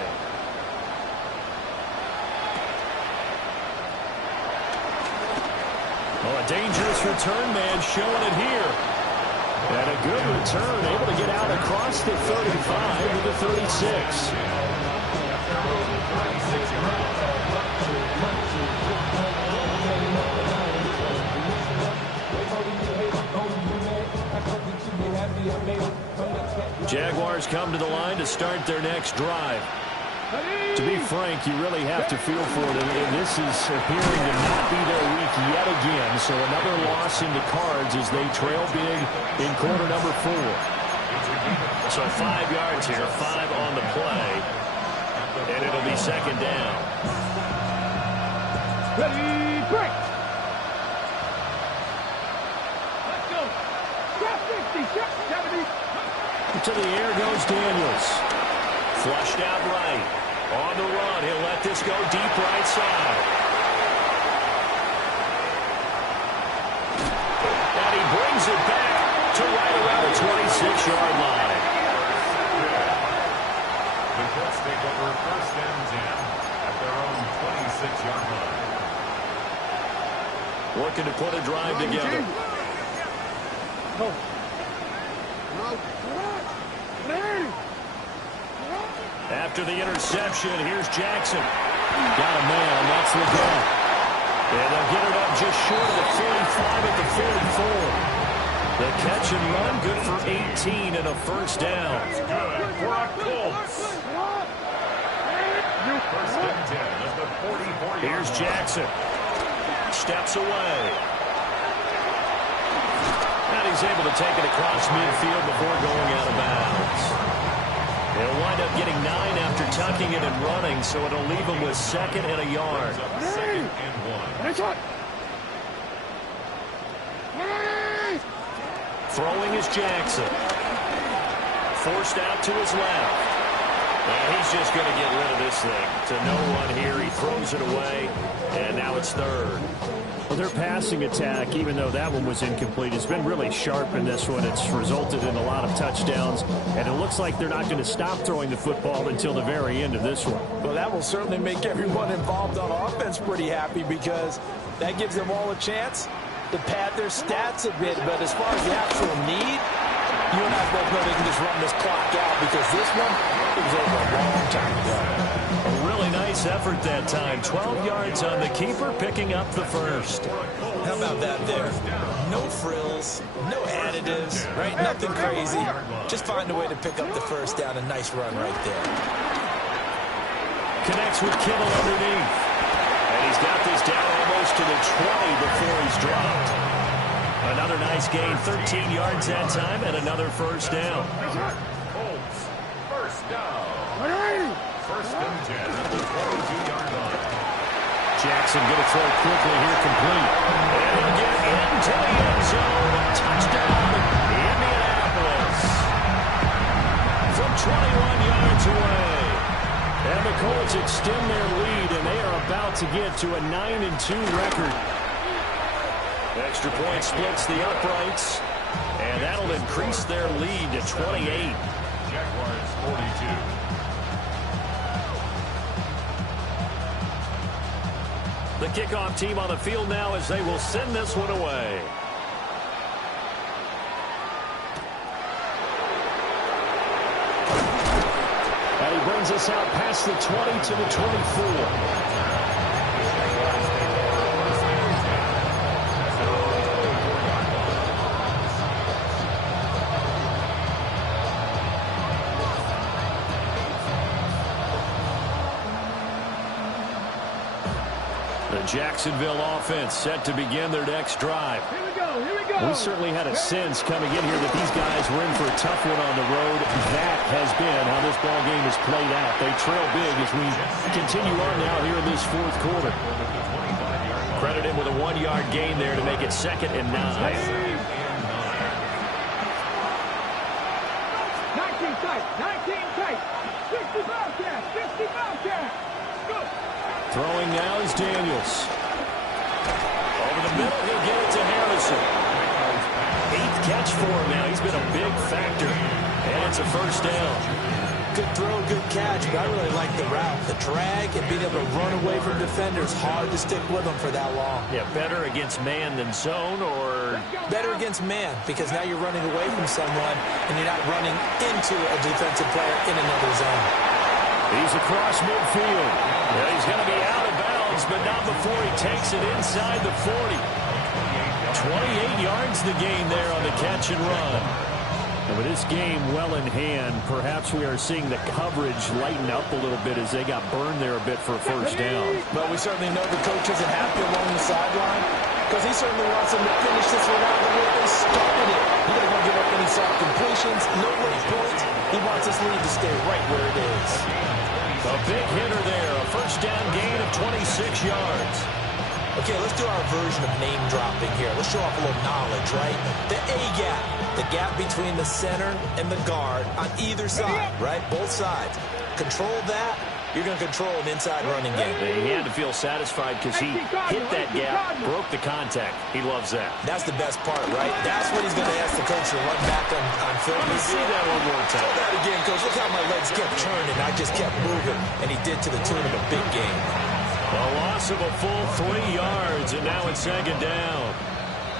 Oh, a dangerous return man showing it here. And a good return, able to get out across the 35 to the 36. Jaguars come to the line to start their next drive. To be frank, you really have to feel for them, and this is appearing to not be their week yet again. So another loss in the cards as they trail big in quarter number 4. So 5 yards here, 5 on the play, and it'll be second down. Ready, break. Let's go. Shot 60, shot 70. To the air goes Daniels. Flushed out right. On the run, he'll let this go deep right side. And he brings it back to right around the 26-yard line. The Colts take over first and 10 at their own 26-yard line. Working to put a drive together. After the interception, here's Jackson. Got a man, that's the goal. And they'll get it up just short of the 45 at the 44. The catch and run, good for 18 and a first down. Good for a Colts. First and 10 at the 44-yard line. Here's Jackson. Steps away. And he's able to take it across midfield before going out of bounds. They'll wind up getting 9 after tucking it and running, so it'll leave them with second and a yard. Second and 1. Throwing is Jackson. Forced out to his left. And he's just going to get rid of this thing. To no one here, he throws it away, and now it's third. Well, their passing attack, even though that one was incomplete, has been really sharp in this one. It's resulted in a lot of touchdowns, and it looks like they're not going to stop throwing the football until the very end of this one. Well, that will certainly make everyone involved on offense pretty happy because that gives them all a chance to pad their stats a bit. But as far as the actual need, you and I both know they can just run this clock out because this one, it was over a long time ago. A really nice effort that time. 12 yards on the keeper, picking up the first. How about that there? No frills, no additives, right? Nothing crazy. Just find a way to pick up the first down. A nice run right there. Connects with Kittle underneath. And he's got this down almost to the 20 before he's dropped. Another nice gain, 13 yards that time, and another first down. Colts, first down. First and 10 at the 22-yard line. Jackson going to throw quickly here, complete. And he'll get into the end zone. Touchdown, Indianapolis. From 21 yards away. And the Colts extend their lead, and they are about to get to a 9-2 record. Extra point splits the uprights, and that'll increase their lead to 28. Jaguars 42. The kickoff team on the field now as they will send this one away. And he brings sends us out past the 20 to the 24. The Jacksonville offense set to begin their next drive. Here we go, here we go. We certainly had a sense coming in here that these guys were in for a tough one on the road. That has been how this ball game has played out. They trail big as we continue on now here in this fourth quarter. Credit him with a 1-yard gain there to make it 2nd and 9. 19 tight, 19 tight. 60 Bobcats, 60 Bobcats. Go. Throwing now is Daniels. Over the middle, he'll get it to Harrison. 8th catch for him now. He's been a big factor. And it's a first down. Good throw, good catch, but I really like the route. The drag and being able to run away from defenders. Hard to stick with them for that long. Yeah, better against man than zone, or Better against man, because now you're running away from someone and you're not running into a defensive player in another zone. he's across midfield. Yeah, he's going to be out of bounds, but not before he takes it inside the 40. 28 yards the gain there on the catch and run. And with this game well in hand, perhaps we are seeing the coverage lighten up a little bit as they got burned there a bit for a first down. But we certainly know the coach isn't happy along the sideline, because he certainly wants them to finish this one out the way they started it. He doesn't want to give up any soft completions, no late points. He wants this lead to stay right where it is. A big hitter there, a first down gain of 26 yards. Okay, let's do our version of name dropping here. Let's show off a little knowledge, right? The A-gap, the gap between the center and the guard on either side, right? Both sides. Control that, you're going to control an inside running game. He had to feel satisfied because he hit that gap, broke the contact. He loves that. That's the best part, right? That's what he's going to ask the coach to run back on film. Let me see that one more time. Tell that again, coach. Look how my legs kept turning. I just kept moving, and he did to the tune of a big game. A loss of a full 3 yards, and now it's 2nd down.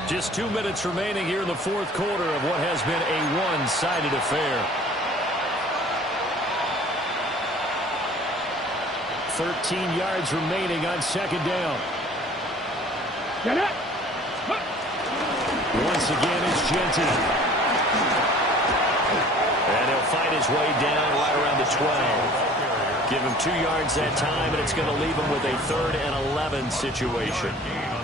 Just 2 minutes remaining here in the fourth quarter of what has been a one-sided affair. 13 yards remaining on 2nd down. Get it. Once again, it's Genty. And he'll fight his way down right around the 12. Give him 2 yards that time, and it's going to leave him with a 3rd and 11 situation.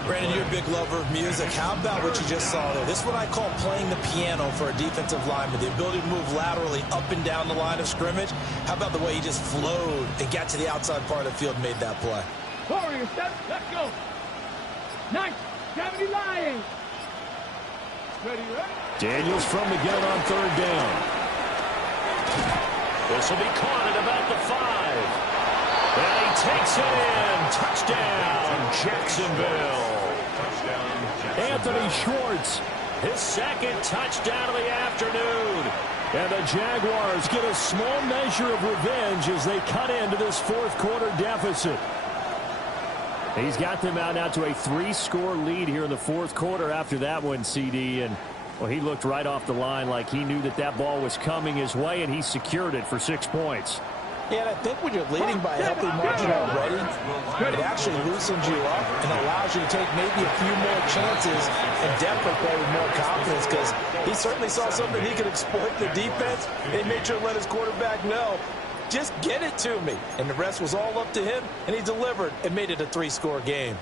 Brandon, you're a big lover of music. How about what you just saw there? This is what I call playing the piano for a defensive lineman. The ability to move laterally up and down the line of scrimmage. How about the way he just flowed and got to the outside part of the field and made that play? Warrior step, let's go. 9, 70 Lions. Ready, ready? Daniels from the gun on 3rd down. This will be caught at about the 5. And he takes it in. Touchdown, Jacksonville. Anthony Schwartz, his 2nd touchdown of the afternoon. And the Jaguars get a small measure of revenge as they cut into this fourth quarter deficit. He's got them out now to a 3-score lead here in the fourth quarter after that one, CD. And well, he looked right off the line like he knew that that ball was coming his way, and he secured it for 6 points. Yeah, and I think when you're leading by a healthy margin already, it actually loosens you up and allows you to take maybe a few more chances and definitely play with more confidence, because he certainly saw something he could exploit in the defense, and he made sure to let his quarterback know, just get it to me. And the rest was all up to him, and he delivered and made it a 3-score game.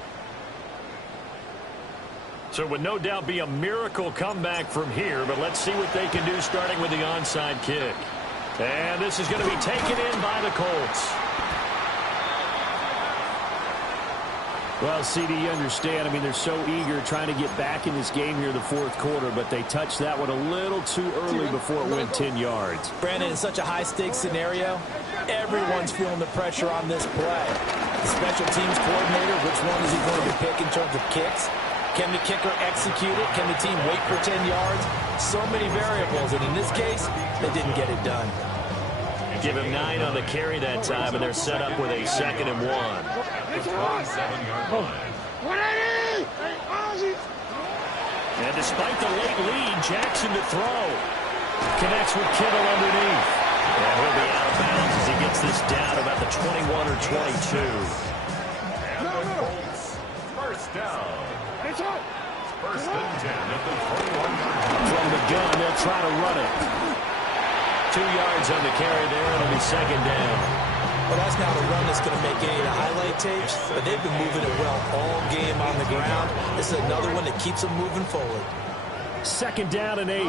So it would no doubt be a miracle comeback from here, but let's see what they can do starting with the onside kick. And this is going to be taken in by the Colts. Well, CD, you understand. I mean, they're so eager trying to get back in this game here in the fourth quarter, but they touched that one a little too early before it went 10 yards. Brandon, in such a high-stakes scenario, everyone's feeling the pressure on this play. The special teams coordinator, which one is he going to pick in terms of kicks? Can the kicker execute it? Can the team wait for 10 yards? So many variables, and in this case, they didn't get it done. Give him 9 on the carry that time, and they're set up with a 2nd and 1. And despite the late lead, Jackson to throw. Connects with Kittle underneath. And he'll be out of bounds as he gets this down about the 21 or 22. And the Colts, first down. First and 10 at the 41-yard line. From the gun, they'll try to run it. 2 yards on the carry there. It'll be second down. Well, that's not a run that's going to make any of the highlight tapes, but they've been moving it well all game on the ground. This is another one that keeps them moving forward. Second down and 8.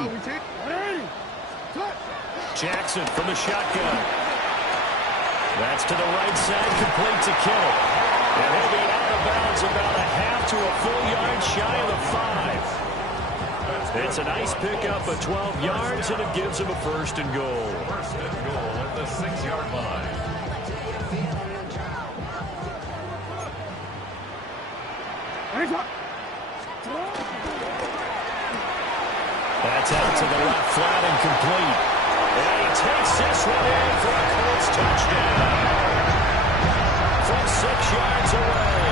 Jackson from the shotgun. That's to the right side, complete to Kittle. And he'll be out of bounds about a half to a full yard shy of the 5. It's a nice pickup of 12 yards, and it gives him a first and goal. First and goal at the 6-yard line. That's out to the left flat and complete. And he takes this one in for a Colts touchdown. From 6 yards away.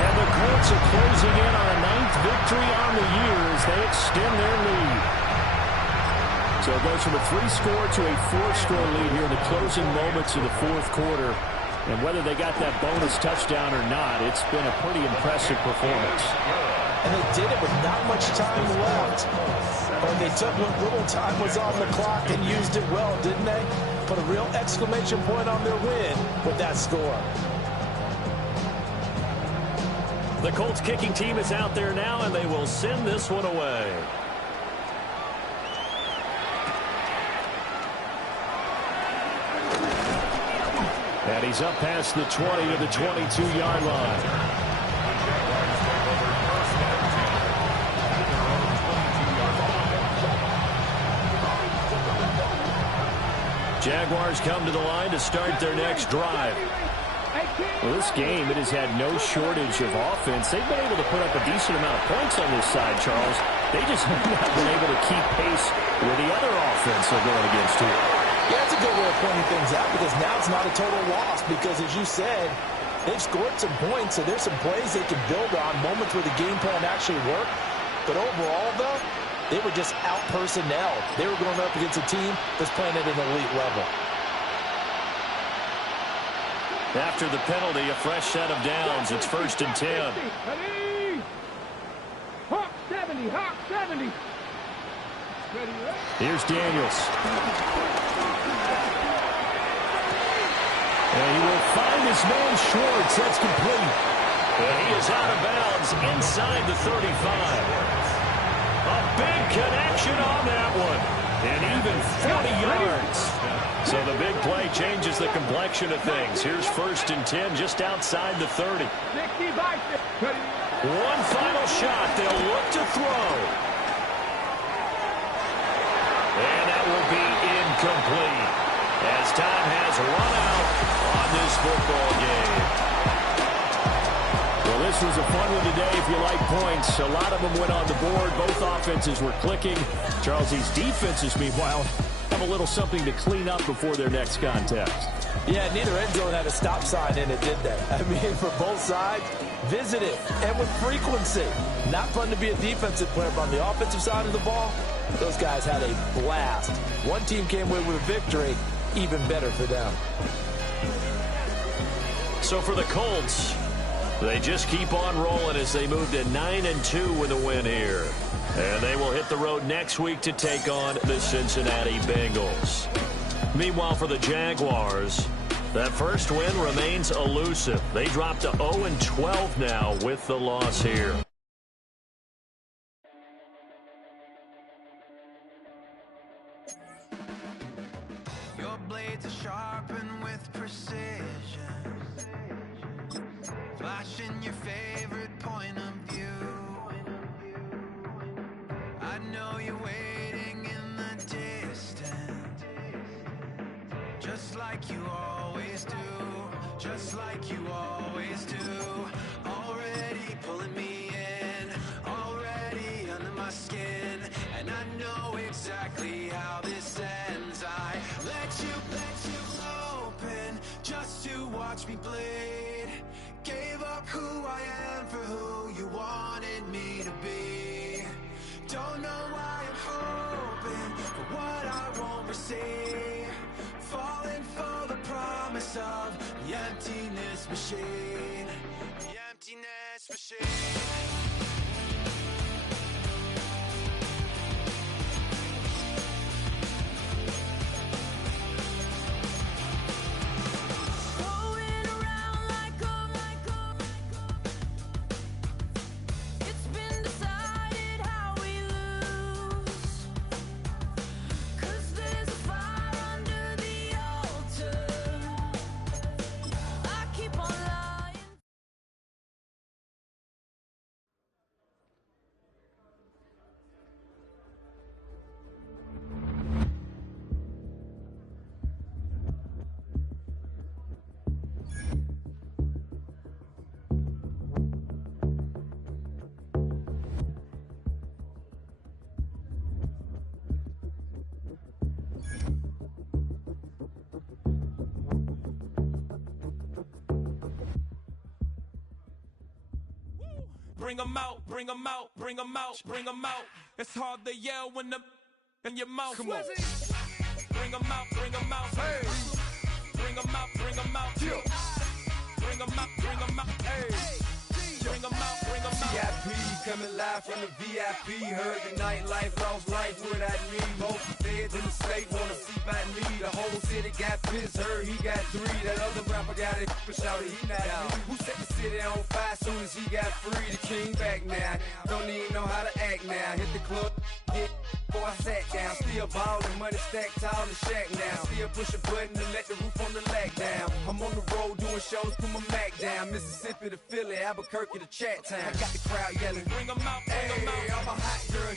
And the Colts are closing in on a 9th victory on the year as they extend their lead. So it goes from a 3-score to a 4-score lead here in the closing moments of the fourth quarter. And whether they got that bonus touchdown or not, it's been a pretty impressive performance. And they did it with not much time left. But they took what little time was on the clock and used it well, didn't they? Put a real exclamation point on their win with that score. The Colts kicking team is out there now, and they will send this one away. And he's up past the 20 to the 22-yard line. Jaguars come to the line to start their next drive. Well, this game, it has had no shortage of offense. They've been able to put up a decent amount of points on this side, Charles. They just have not been able to keep pace with the other offense they're going against here. Yeah, it's a good way of pointing things out because now it's not a total loss because, as you said, they've scored some points, so there's some plays they can build on, moments where the game plan actually worked. But overall, though, they were just out-personnel. They were going up against a team that's playing at an elite level. After the penalty, a fresh set of downs. It's first and 10. Ready? Hawk 70, Hawk 70. Here's Daniels. And he will find his man Schwartz. That's complete. And he is out of bounds inside the 35. A big connection on that one. And even 40 yards. So the big play changes the complexion of things. Here's first and 10 just outside the 30. 60 by 50. One final shot. They'll look to throw. And that will be incomplete as time has run out on this football game. Well, this was a fun one today if you like points. A lot of them went on the board. Both offenses were clicking. Charles, these defenses, meanwhile, have a little something to clean up before their next contest. Yeah, neither end zone had a stop sign in it, did they? I mean, for both sides, visit it, and with frequency. Not fun to be a defensive player, but on the offensive side of the ball, those guys had a blast. One team came away with a victory, even better for them. So for the Colts, they just keep on rolling as they move to 9-2 with a win here. And they will hit the road next week to take on the Cincinnati Bengals. Meanwhile, for the Jaguars, that first win remains elusive. They drop to 0-12 now with the loss here. Your blades are sharpened with precision, flashing your favorite point of view. I know you're waiting in the distance, just like you always do, just like you always do. Already pulling me in, already under my skin, and I know exactly how this ends. I let you open just to watch me bleed. Gave up who I am for who you wanted me to be. Don't know why I'm hoping for what I won't receive. part of the emptiness machine. The emptiness machine. Bring 'em out, bring 'em out, bring 'em out, bring 'em out. It's hard to yell when the in your mouth. Come on. Bring 'em out, bring 'em out. Hey. Bring 'em out, bring 'em out. Yeah. Bring 'em out, bring 'em out. Hey. Bring 'em out, bring 'em out. VIP coming live from the VIP. Heard the nightlife, lost life without me. Most feds in the state wanna see by me. The whole city got pissed, heard he got 3. That other rapper got it, but shouted he not me. Who set the city on fire soon as he got free? The king back now, don't even know how to act now. Hit the club, get before I sat down. Still ballin', money stacked tall in the shack now. Still push a button to let the roof on the lag down. I'm on the road doing shows, put my Mac down. Mississippi to Philly, Albuquerque to Chat Town. I got the crowd yelling, bring 'em out, bring 'em out. I'm a hot girl